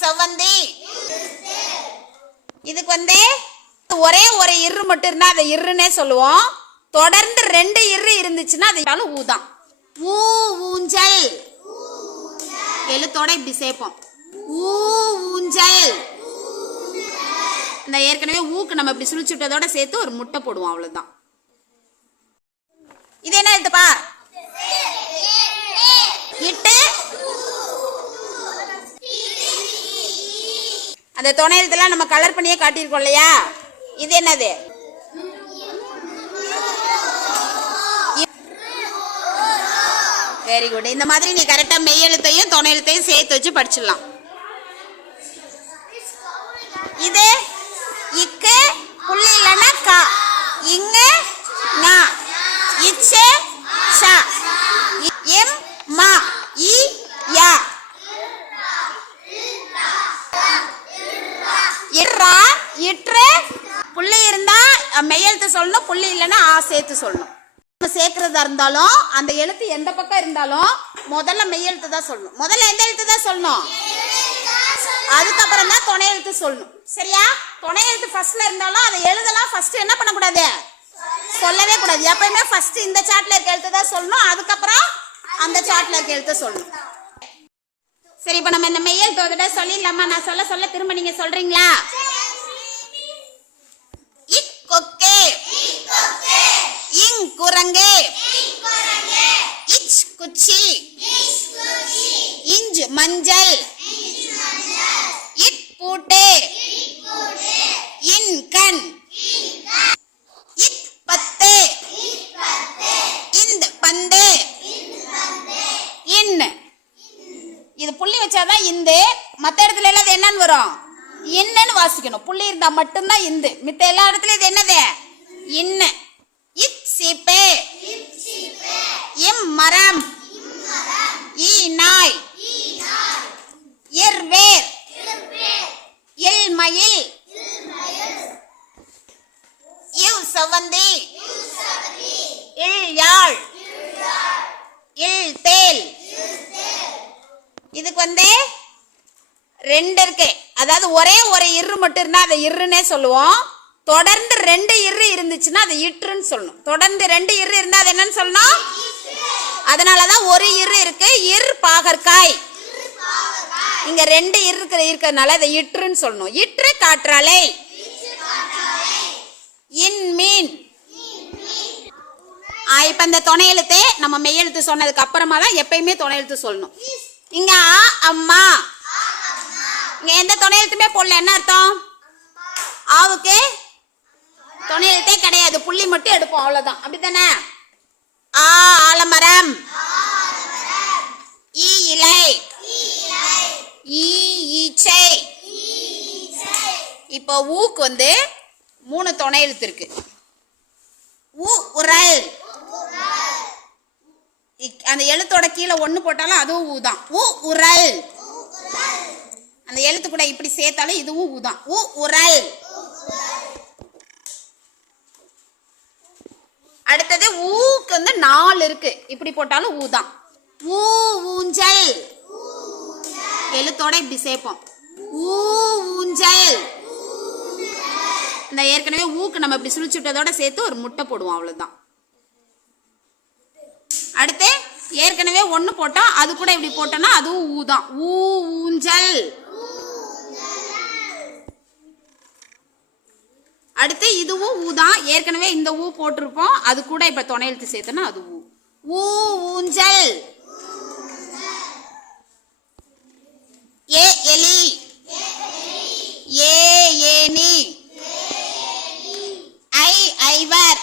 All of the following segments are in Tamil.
செவ்வந்தி. இதுக்கு வந்து ஒரே ஒரு இரு மட்டும் இருந்தா அதை இருன்னே சொல்லுவோம். தொடர்ந்து ரெண்டு இரு இருந்துச்சுன்னா அது ஊதான் ஊ ஊஞ்சல். எழுத்தோட இப்படி சேர்ப்போம். ஊ ஊஞ்சல். இந்த ஏற்கனவே ஊக்கு நம்ம இப்படி சுழிச்சு விட்டதோட சேர்த்து ஒரு முட்டை போடுவோம் அவ்வளவுதான். இது என்ன அந்த துணையெழுத்தெல்லாம் நம்ம கலர் பண்ணியே காட்டியிருக்கோம் இல்லையா? இது என்னது? வெரி குட் இந்த மாதிரி நீ கரெக்டாக மெய் எழுத்தையும் சேர்த்து வச்சு படிச்சிடலாம். இது இட்ரு புள்ளி இருந்தா மெய்யெழுத்து சொல்லணும் புள்ளி இல்லைன்னா ஆ சேர்த்து சொல்லணும். நம்ம சேர்க்கறதா இருந்தாலும் அந்த எழுத்து எந்த பக்கம் இருந்தாலும் முதல்ல மெய்யெழுத்து தான் சொல்லணும். முதல்ல எந்த எழுத்து தான் சொல்லணும்? அதுக்கப்புறம் தான் துணை எழுத்து சொல்லணும். சரியா? துணை எழுத்து ஃபர்ஸ்ட்ல இருந்தாலும் அதை எழுதலாம். ஃபர்ஸ்ட் என்ன பண்ணக்கூடாது? சொல்லவே கூடாது. எப்பயுமே ஃபர்ஸ்ட் இந்த சாட்ல இருக்க எழுத்து தான் சொல்லணும். அதுக்கப்புறம் அந்த சாட்ல இருக்க எழுத்து சொல்லணும். சரி இப்போ நம்ம இந்த மெய்யெழுத்து தோதட சொல்லிடலாமா? நான் சொல்ல சொல்ல திரும்ப நீங்க சொல்றீங்களா? குச்சி. இஞ்சு மஞ்சள். இட் பூட்டு. இன் கண். இத் பத்து. இந்த பந்து. இன். இது புள்ளி வச்சாதான் இந்து. மற்ற இடத்துல எல்லாம் அது என்னன்னு வரும்? இன்னன்னு வாசிக்கணும். புள்ளி இருந்தா மட்டும்தான் இந்து. மித்த எல்லா இடத்துலயும் இது என்னது? இன்னு. இத் சீப்பே. இம் மரம். நாய். எர்வேர் எல்மயில் மயில் இவ் சவந்தி. இல் யாழ். இல் தேல். இதுக்கு வந்து ரெண்டு இருக்கு. அதாவது ஒரே ஒரு இரு மட்டும் இருந்தா அதை இருன்னே சொல்லுவோம். தொடர்ந்து ரெண்டு இரு இருந்துச்சுன்னா அது இட்டுன்னு சொல்லணும். தொடர்ந்து ரெண்டு இரு இருந்தா அது என்னன்னு சொல்லணும்? அதனாலதான் ஒரு இரு இருக்கு. இர் பாகற்காய். இங்க ரெண்டு இரு இருக்கிற இருக்கிறதுனால அதை இற்றுன்னு சொல்லணும். இற்று காற்றாலை. இன் மீன். இப்ப இந்த துணை நம்ம மெய் எழுத்து சொன்னதுக்கு அப்புறமா தான் எப்பயுமே துணை எழுத்து சொல்லணும். இங்க ஆ அம்மா. இங்க எந்த துணை எழுத்துமே போடல. என்ன அர்த்தம்? ஆவுக்கு துணை எழுத்தே கிடையாது. புள்ளி மட்டும் எடுப்போம் அவ்வளவுதான். அப்படித்தானே? ஆ ஆலமரம். ஈ இலை. ஈ ஈச்சை. இப்போ ஊக்கு வந்து மூணு துணை எழுத்து இருக்கு உ உரல். இக்- அந்த எழுத்தோட கீழே ஒன்று போட்டாலும் அதுவும் ஊ தான் உ உரல். அந்த எழுத்து கூட இப்படி சேர்த்தாலும் இதுவும் ஊ தான் உ உரல். ஊக்கு வந்து நாலு இருக்கு. இப்படி போட்டாலும் ஊ தான். ஊ ஊஞ்சல். எழுத்தோட இப்படி சேர்ப்போம். ஊ ஊஞ்சல். இந்த ஏற்கனவே ஊக்கு நம்ம இப்படி சுழிச்சு விட்டதோட சேர்த்து ஒரு முட்டை போடுவோம் அவ்வளோதான் அடுத்து ஏற்கனவே ஒன்று போட்டோம் அது கூட இப்படி போட்டோம்னா அதுவும் ஊ தான். ஊ ஊஞ்சல். அடுத்து இதுவும் ஊ தான். ஏற்கனவே இந்த ஊ போட்டிருப்போம். அது கூட இப்ப துணை எழுத்து சேர்த்தோம்னா அது ஊ. ஊ ஊஞ்சல். ஏ எலி. ஏ ஏனி ஐ ஐவர்.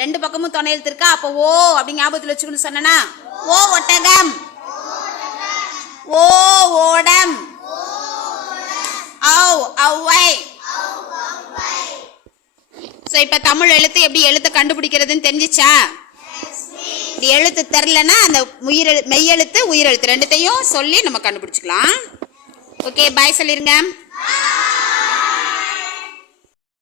ரெண்டு பக்கமும் துணை எழுத்து இருக்கா? அப்போ ஓ அப்படி ஞாபகத்தில் வச்சுக்கணும் சொன்னா ஓ ஒட்டகம். ஓ ஓடம். ஔ ஔவை. இப்ப தமிழ் எழுத்து எப்படி எழுத்து கண்டுபிடிக்கிறதுன்னு தெரிஞ்சிச்சா? எழுத்து தெரிலனா அந்த உயிர் மெய்யெழுத்து உயிரெழுத்து ரெண்டுத்தையும் சொல்லி நம்ம கண்டுபிடிச்சிக்கலாம். ஓகே பாய் சொல்லிருங்க.